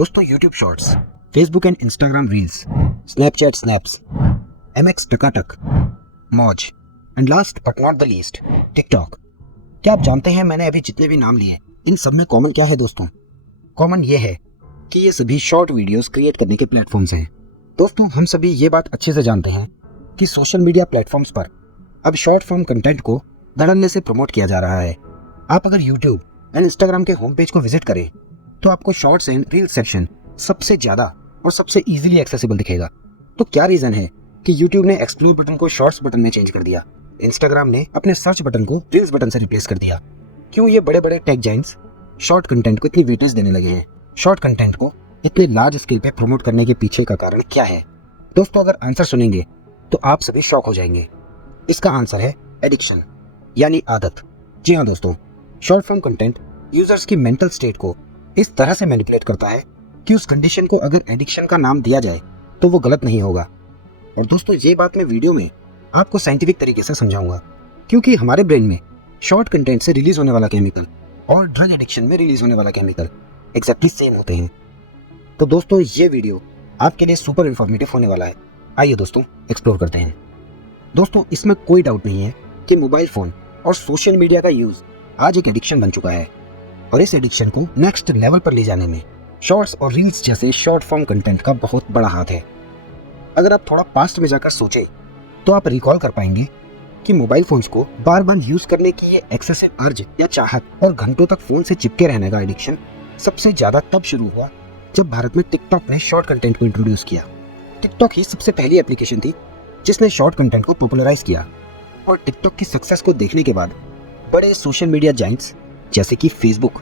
दोस्तों YouTube shorts, Facebook and Instagram reels, Snapchat snaps, MX टकाटक, मौज and last but not the least TikTok. क्या आप जानते हैं मैंने अभी जितने भी नाम लिए इन सब में कॉमन क्या है दोस्तों? कॉमन ये है कि ये सभी शॉर्ट वीडियोस क्रिएट करने के प्लेटफॉर्म्स हैं। दोस्तों हम सभी ये बात अच्छे से जानते हैं कि सोशल मीडिया प्लेटफॉर्म्स पर अब शॉर्ट फॉर्म कंटेंट को धड़ल्ले से प्रमोट किया जा रहा है। आप अगर यूट्यूब एंड इंस्टाग्राम के होम पेज को विजिट करें तो आपको शॉर्ट्स एंड रील सेक्शन सबसे ज्यादा और सबसे इजीली एक्सेसिबल दिखेगा। तो क्या रीजन है कि यूट्यूब ने एक्सप्लोर बटन को शॉर्ट्स बटन में चेंज कर दिया, इंस्टाग्राम ने अपने सर्च बटन को रील्स बटन से रिप्लेस कर दिया? क्यों ये बड़े बड़े टेक जाइंट्स शॉर्ट कंटेंट को इतनी वेटेज देने लगे हैं? शॉर्ट कंटेंट को इतने लार्ज स्केल पे प्रमोट करने के पीछे का कारण क्या है? दोस्तों अगर आंसर सुनेंगे तो आप सभी शॉक हो जाएंगे। इसका आंसर है एडिक्शन, यानी आदत। जी हाँ दोस्तों, शॉर्ट फॉर्म कंटेंट यूजर्स की मेंटल स्टेट को इस तरह से मैनिपुलेट करता है कि उस कंडीशन को अगर एडिक्शन का नाम दिया जाए तो वो गलत नहीं होगा। और दोस्तों ये बात मैं वीडियो में आपको साइंटिफिक तरीके से समझाऊंगा, क्योंकि हमारे ब्रेन में शॉर्ट कंटेंट से रिलीज होने वाला केमिकल और ड्रग एडिक्शन में रिलीज होने वाला केमिकल एग्जैक्टली सेम होते हैं। तो दोस्तों ये वीडियो आपके लिए सुपर इन्फॉर्मेटिव होने वाला है। आइए दोस्तों एक्सप्लोर करते हैं। दोस्तों इसमें कोई डाउट नहीं है कि मोबाइल फोन और सोशल मीडिया का यूज आज एक एडिक्शन बन चुका है, और इस एडिक्शन को नेक्स्ट लेवल पर ले जाने में शॉर्ट्स और रील्स जैसे शॉर्ट फॉर्म कंटेंट का बहुत बड़ा हाथ है। अगर आप थोड़ा पास्ट में जाकर सोचें तो आप रिकॉल कर पाएंगे कि मोबाइल फोन्स को बार बार यूज करने की ये एक्सेसिव अर्ज या चाहत और घंटों तक फोन से चिपके रहने का एडिक्शन सबसे ज्यादा तब शुरू हुआ जब भारत में टिकटॉक ने शॉर्ट कंटेंट को इंट्रोड्यूस किया। टिकटॉक ही सबसे पहली एप्लीकेशन थी जिसने शॉर्ट कंटेंट को पॉपुलराइज किया, और टिकटॉक की सक्सेस को देखने के बाद बड़े सोशल मीडिया जाइंट्स जैसे कि फेसबुक,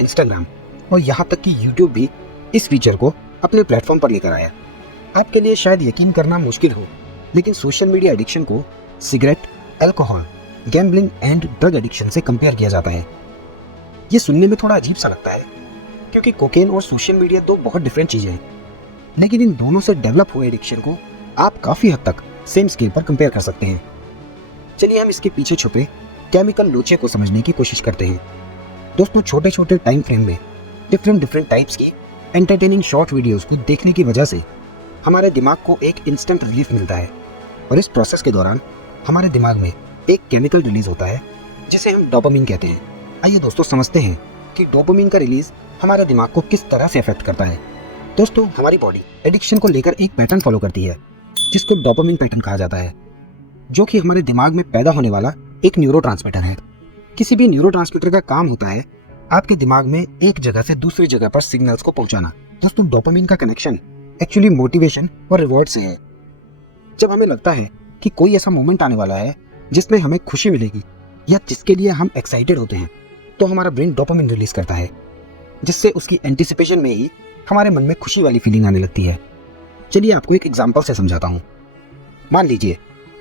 इंस्टाग्राम और यहाँ तक कि यूट्यूब भी इस फीचर को अपने प्लेटफॉर्म पर लेकर आया। आपके लिए शायद यकीन करना मुश्किल हो, लेकिन सोशल मीडिया एडिक्शन को cigarette, alcohol, gambling and drug addiction से कंपेयर किया जाता है। ये सुनने में थोड़ा अजीब सा लगता है, क्योंकि कोकेन और सोशल मीडिया दो बहुत डिफरेंट चीजें हैं, लेकिन इन दोनों से डेवलप हुए एडिक्शन को आप काफी हद तक सेम स्केल पर कंपेयर कर सकते हैं। चलिए हम इसके पीछे छुपे केमिकल लोचे को समझने की कोशिश करते हैं। दोस्तों छोटे छोटे टाइम फ्रेम में डिफरेंट टाइप्स की एंटरटेनिंग शॉर्ट वीडियोस को देखने की वजह से हमारे दिमाग को एक इंस्टेंट रिलीफ मिलता है, और इस प्रोसेस के दौरान हमारे दिमाग में एक केमिकल रिलीज होता है जिसे हम डोपामिन कहते हैं। आइए दोस्तों समझते हैं कि डोपामिन का रिलीज हमारे दिमाग को किस तरह से अफेक्ट करता है। दोस्तों हमारी बॉडी एडिक्शन को लेकर एक पैटर्न फॉलो करती है जिसको डोपामिन पैटर्न कहा जाता है, जो कि हमारे दिमाग में पैदा होने वाला एक न्यूरोट्रांसमीटर है। किसी भी न्यूरोट्रांसमीटर का काम होता है आपके दिमाग में एक जगह से दूसरी जगह पर सिग्नल्स को पहुंचाना। दोस्तों डोपामिन का कनेक्शन एक्चुअली मोटिवेशन और रिवॉर्ड से है। जब हमें लगता है कि कोई ऐसा मोमेंट आने वाला है जिसमें हमें खुशी मिलेगी या जिसके लिए हम एक्साइटेड होते हैं, तो हमारा ब्रेन डोपामिन रिलीज करता है, जिससे उसकी एंटिसिपेशन में ही हमारे मन में खुशी वाली फीलिंग आने लगती है। चलिए आपको एक एग्जाम्पल से समझाता हूँ। मान लीजिए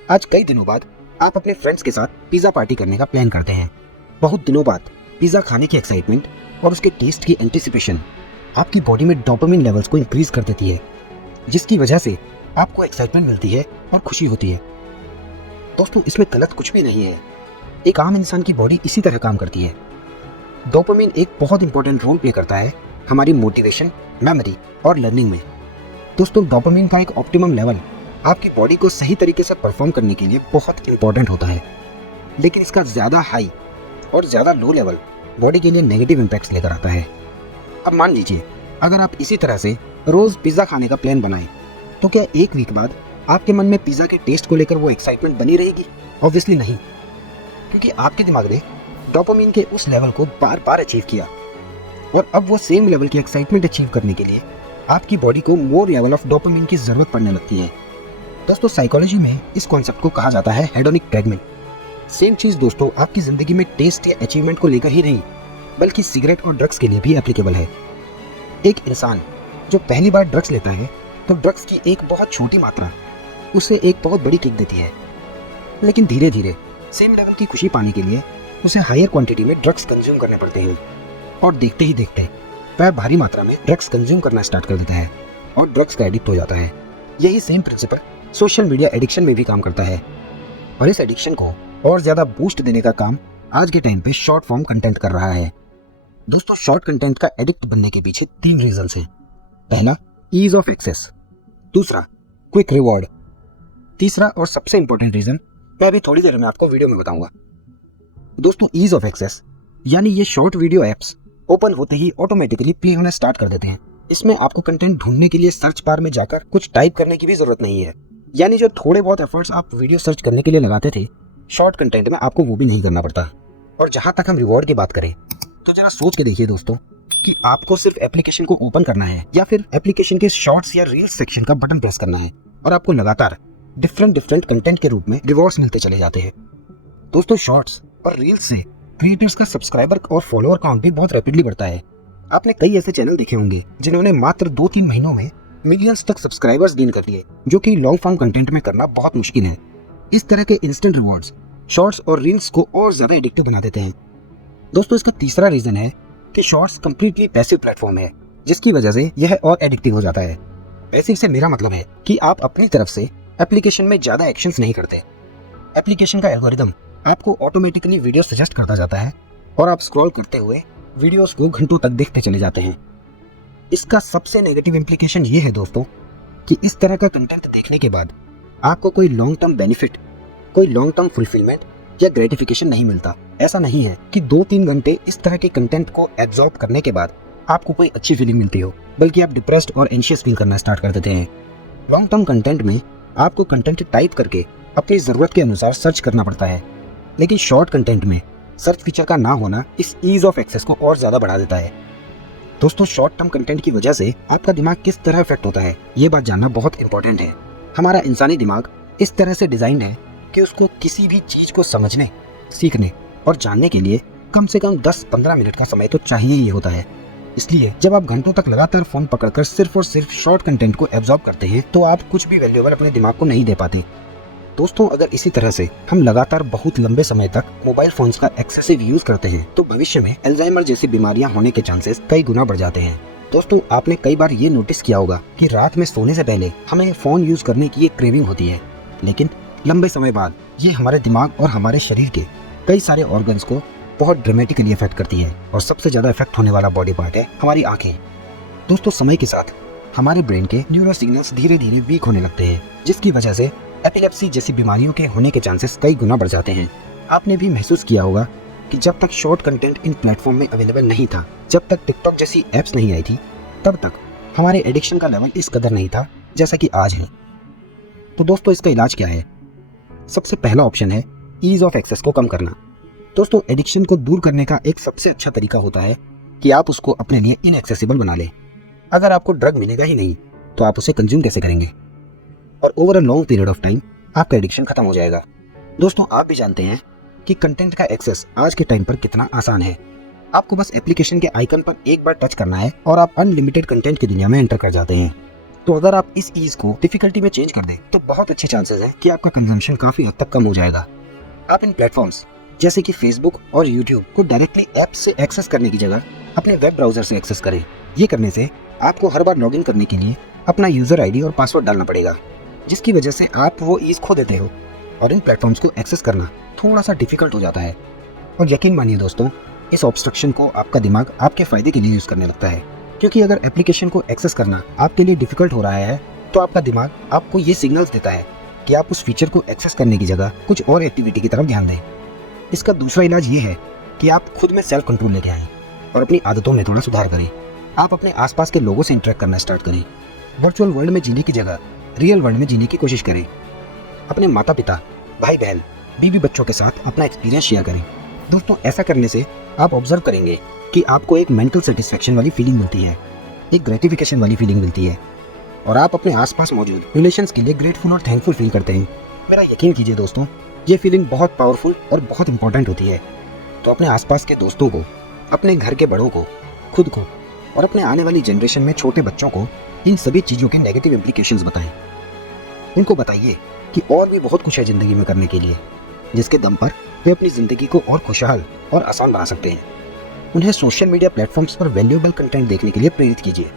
आज कई दिनों बाद आप अपने फ्रेंड्स के साथ पिज्जा पार्टी करने का प्लान करते हैं। बहुत दिनों बाद पिज्जा खाने की एक्साइटमेंट और उसके टेस्ट की एंटिसिपेशन आपकी बॉडी में डोपामिन लेवल्स को इंक्रीज कर देती है, जिसकी वजह से आपको एक्साइटमेंट मिलती है और खुशी होती है। दोस्तों इसमें गलत कुछ भी नहीं है, एक आम इंसान की बॉडी इसी तरह काम करती है। डोपामिन एक बहुत इंपॉर्टेंट रोल प्ले करता है हमारी मोटिवेशन, मेमोरी और लर्निंग में। दोस्तों डोपामिन का एक ऑप्टिमम लेवल आपकी बॉडी को सही तरीके से परफॉर्म करने के लिए बहुत इंपॉर्टेंट होता है, लेकिन इसका ज्यादा हाई और ज्यादा लो लेवल बॉडी के लिए नेगेटिव इम्पैक्ट्स लेकर आता है। अब मान लीजिए अगर आप इसी तरह से रोज पिज्जा खाने का प्लान बनाएं, तो क्या एक वीक बाद आपके मन में पिज्जा के टेस्ट को लेकर वो एक्साइटमेंट बनी रहेगी? ऑब्वियसली नहीं, क्योंकि आपके दिमाग ने डोपामिन के उस लेवल को बार बार अचीव किया, और अब वो सेम लेवल की एक्साइटमेंट अचीव करने के लिए आपकी बॉडी को मोर लेवल ऑफ डोपामिन की जरूरत पड़ने लगती है। दोस्तों साइकोलॉजी में इस कॉन्सेप्ट को कहा जाता है हेडोनिक ट्रेडमिल। सेम चीज दोस्तों आपकी जिंदगी में टेस्ट या अचीवमेंट को लेकर ही नहीं, बल्कि सिगरेट और ड्रग्स के लिए भी एप्लीकेबल है। एक इंसान जो पहली बार ड्रग्स लेता है तो ड्रग्स की एक बहुत छोटी मात्रा उसे एक बहुत बड़ी किक देती है, लेकिन धीरे धीरे सेम लेवल की खुशी पाने के लिए उसे हायर क्वांटिटी में ड्रग्स कंज्यूम करने पड़ते हैं, और देखते ही देखते वह भारी मात्रा में ड्रग्स कंज्यूम करना स्टार्ट कर देता है और ड्रग्स का एडिक्ट हो जाता है। यही same principle social media addiction में भी काम करता है, और इस एडिक्शन को और ज्यादा बूस्ट देने का काम आज के टाइम पे शॉर्ट फॉर्म कंटेंट कर रहा है। दोस्तों शॉर्ट कंटेंट का एडिक्ट बनने के पीछे 3 रीजंस हैं। पहला, ईज ऑफ एक्सेस। दूसरा, क्विक रिवॉर्ड। तीसरा और सबसे इंपॉर्टेंट रीजन मैं अभी थोड़ी देर में आपको वीडियो में बताऊंगा। दोस्तों, ईज ऑफ एक्सेस यानी ये शॉर्ट वीडियो एप्स ओपन होते ही ऑटोमेटिकली प्ले होना स्टार्ट कर देते हैं। इसमें आपको कंटेंट ढूंढने के लिए सर्च बार में जाकर कुछ टाइप करने की भी जरूरत नहीं है। यानी जो थोड़े बहुत एफर्ट्स आप वीडियो सर्च करने के लिए लगाते थे, शॉर्ट कंटेंट में आपको वो भी नहीं करना पड़ता। और जहां तक हम रिवॉर्ड की बात करें तो जरा सोच के देखिए दोस्तों कि आपको सिर्फ एप्लीकेशन को ओपन करना है या फिर एप्लीकेशन के शॉर्ट्स या रील्स सेक्शन का बटन प्रेस करना है और आपको लगातार डिफरेंट कंटेंट के रूप में रिवॉर्ड्स मिलते चले जाते हैं। दोस्तों, शॉर्ट्स और रील्स से क्रिएटर्स का सब्सक्राइबर और फॉलोअर काउंट भी बहुत रैपिडली बढ़ता है। आपने कई ऐसे चैनल देखे होंगे जिन्होंने मात्र 2-3 महीनों में मिलियंस तक सब्सक्राइबर्स गेन कर लिए, जो कि लॉन्ग फॉर्म कंटेंट में करना बहुत मुश्किल है। इस तरह के इंस्टेंट रिवॉर्ड्स शॉर्ट्स और रील्स को और ज्यादा एडिक्टिव बना देते हैं। दोस्तों, इसका तीसरा रीजन है कि शॉर्ट्स कंप्लीटली पैसिव प्लेटफॉर्म है, जिसकी वजह से यह और एडिक्टिव हो जाता है। पैसिव से मेरा मतलब है कि आप अपनी तरफ से एप्लीकेशन में ज्यादा एक्शंस नहीं करते। एप्लीकेशन का एल्गोरिदम आपको ऑटोमेटिकली वीडियो सजेस्ट करता जाता है और आप स्क्रॉल करते हुए वीडियोस को घंटों तक देखते चले जाते हैं। इसका सबसे नेगेटिव इम्प्लीकेशन ये है दोस्तों कि इस तरह का कंटेंट देखने के बाद आपको कोई लॉन्ग टर्म बेनिफिट, कोई लॉन्ग टर्म फुलफिलमेंट या ग्रेटिफिकेशन नहीं मिलता। ऐसा नहीं है कि 2-3 घंटे इस तरह के कंटेंट को एब्जॉर्ब करने के बाद आपको कोई अच्छी फीलिंग मिलती हो, बल्कि आप डिप्रेस्ड और एंशियस फील करना स्टार्ट कर देते हैं। लॉन्ग टर्म कंटेंट में आपको कंटेंट टाइप करके अपनी जरूरत के अनुसार सर्च करना पड़ता है, लेकिन शॉर्ट कंटेंट में सर्च फीचर का ना होना इस ईज ऑफ एक्सेस को और ज्यादा बढ़ा देता है। दोस्तों, शॉर्ट टर्म कंटेंट की वजह से आपका दिमाग किस तरह इफेक्ट होता है, ये बात जानना बहुत इंपॉर्टेंट है। हमारा इंसानी दिमाग इस तरह से डिजाइन है कि उसको किसी भी चीज को समझने, सीखने और जानने के लिए कम से कम 10-15 मिनट का समय तो चाहिए ही होता है। इसलिए जब आप घंटों तक लगातार फोन पकड़कर सिर्फ और सिर्फ शॉर्ट कंटेंट को एब्जॉर्ब करते हैं तो आप कुछ भी वैल्यूएबल अपने दिमाग को नहीं दे पाते। दोस्तों, अगर इसी तरह से हम लगातार बहुत लंबे समय तक मोबाइल फोन्स का एक्सेसिव यूज करते हैं तो भविष्य में अल्जाइमर जैसी बीमारियां होने के चांसेस कई गुना बढ़ जाते हैं। दोस्तों, आपने कई बार ये नोटिस किया होगा कि रात में सोने से पहले हमें फोन यूज करने की एक क्रेविंग होती है, लेकिन लंबे समय बाद ये हमारे दिमाग और हमारे शरीर के कई सारे ऑर्गन्स को बहुत ड्रामेटिकली इफेक्ट करती है और सबसे ज्यादा इफेक्ट होने वाला बॉडी पार्ट है हमारी आंखें। दोस्तों, समय के साथ हमारे ब्रेन के न्यूरो सिग्नल्स धीरे धीरे वीक होने लगते हैं, जिसकी वजह से एपिलेप्सी जैसी बीमारियों के होने के चांसेस कई गुना बढ़ जाते हैं। आपने भी महसूस किया होगा कि जब तक शॉर्ट कंटेंट इन प्लेटफॉर्म में अवेलेबल नहीं था, जब तक टिकटॉक जैसी एप्स नहीं आई थी, तब तक हमारे एडिक्शन का लेवल इस कदर नहीं था जैसा कि आज है। तो दोस्तों, इसका इलाज क्या है? सबसे पहला ऑप्शन है ईज ऑफ एक्सेस को कम करना। दोस्तों, एडिक्शन को दूर करने का एक सबसे अच्छा तरीका होता है कि आप उसको अपने लिए इनएक्सेसिबल बना लें। अगर आपको ड्रग मिलेगा ही नहीं तो आप उसे कंज्यूम कैसे करेंगे? और over a long period of time आपका एडिक्शन खत्म हो जाएगा। दोस्तों, आप भी जानते हैं कि कंटेंट का एक्सेस आज के टाइम पर कितना आसान है। आपको बस एप्लीकेशन के आइकन पर एक बार टच करना है और आप अनलिमिटेड कंटेंट की दुनिया में एंटर कर जाते हैं। तो अगर आप इस ईज को डिफिकल्टी में चेंज कर दें तो बहुत अच्छे चांसेस हैं कि आपका कंजम्पशन काफी हद तक कम हो जाएगा। आप इन प्लेटफॉर्म्स जैसे कि फेसबुक और यूट्यूब को डायरेक्टली ऐप से एक्सेस करने की जगह अपने वेब ब्राउजर से एक्सेस करें। ये करने से आपको हर बार लॉगिन करने के लिए अपना यूजर आईडी और पासवर्ड डालना पड़ेगा, जिसकी वजह से आप वो ईज खो देते हो और इन प्लेटफॉर्म्स को एक्सेस करना थोड़ा सा डिफिकल्ट हो जाता है। और यकीन मानिए दोस्तों, इस ऑब्स्ट्रक्शन को आपका दिमाग आपके फायदे के लिए यूज करने लगता है, क्योंकि अगर एप्लीकेशन को एक्सेस करना आपके लिए डिफिकल्ट हो रहा है तो आपका दिमाग आपको ये सिग्नल्स देता है कि आप उस फीचर को एक्सेस करने की जगह कुछ और एक्टिविटी की तरफ ध्यान दें। इसका दूसरा इलाज ये है कि आप खुद में सेल्फ कंट्रोल लेके आएं और अपनी आदतों में थोड़ा सुधार करें। आप अपने आसपास के लोगों से इंटरेक्ट करना स्टार्ट करें। वर्चुअल वर्ल्ड में जीने की जगह रियल वर्ल्ड में जीने की कोशिश करें। अपने माता पिता, भाई बहन, बीवी बच्चों के साथ अपना एक्सपीरियंस शेयर करें। दोस्तों, ऐसा करने से आप ऑब्जर्व करेंगे कि आपको एक मेंटल सेटिस्फेक्शन वाली फीलिंग मिलती है, एक ग्रेटिफिकेशन वाली फीलिंग मिलती है और आप अपने आसपास मौजूद रिलेशंस के लिए ग्रेटफुल और थैंकफुल फील करते हैं। मेरा यकीन कीजिए दोस्तों, ये फीलिंग बहुत पावरफुल और बहुत इंपॉर्टेंट होती है। तो अपने आसपास के दोस्तों को, अपने घर के बड़ों को, खुद को और अपने आने वाली जनरेशन में छोटे बच्चों को इन सभी चीज़ों के नेगेटिव इम्प्लीकेशंस बताएं। उनको बताइए कि और भी बहुत कुछ है ज़िंदगी में करने के लिए, जिसके दम पर वे अपनी ज़िंदगी को और खुशहाल और आसान बना सकते हैं। उन्हें सोशल मीडिया प्लेटफॉर्म्स पर वैल्यूएबल कंटेंट देखने के लिए प्रेरित कीजिए।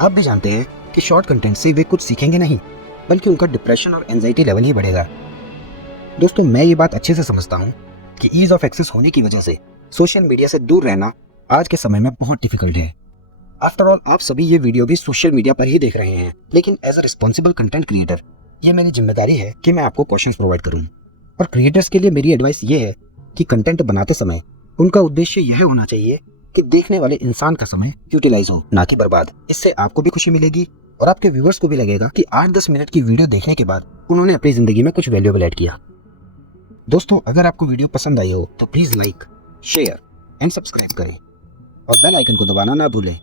आप भी जानते हैं कि शॉर्ट कंटेंट से वे कुछ सीखेंगे नहीं, बल्कि उनका डिप्रेशन और एंजाइटी लेवल ही बढ़ेगा। दोस्तों, मैं ये बात अच्छे से समझता हूँ कि ईज ऑफ एक्सेस होने की वजह से सोशल मीडिया से दूर रहना आज के समय में बहुत डिफिकल्ट है। आफ्टर ऑल आप सभी ये वीडियो भी सोशल मीडिया पर ही देख रहे हैं, लेकिन as a responsible content creator ये मेरी जिम्मेदारी है कि मैं आपको क्वेश्चंस प्रोवाइड करूं। और क्रिएटर्स के लिए मेरी एडवाइस ये है कि कंटेंट बनाते समय उनका उद्देश्य यह होना चाहिए कि देखने वाले इंसान का समय यूटिलाइज हो, ना कि बर्बाद। इससे आपको भी खुशी मिलेगी और आपके व्यूअर्स को भी लगेगा कि 8-10 मिनट की वीडियो देखने के बाद उन्होंने अपनी जिंदगी में कुछ वैल्यूएबल ऐड किया। दोस्तों, अगर आपको वीडियो पसंद आई हो तो please like, share and subscribe करें और बेल आइकन को दबाना ना भूलें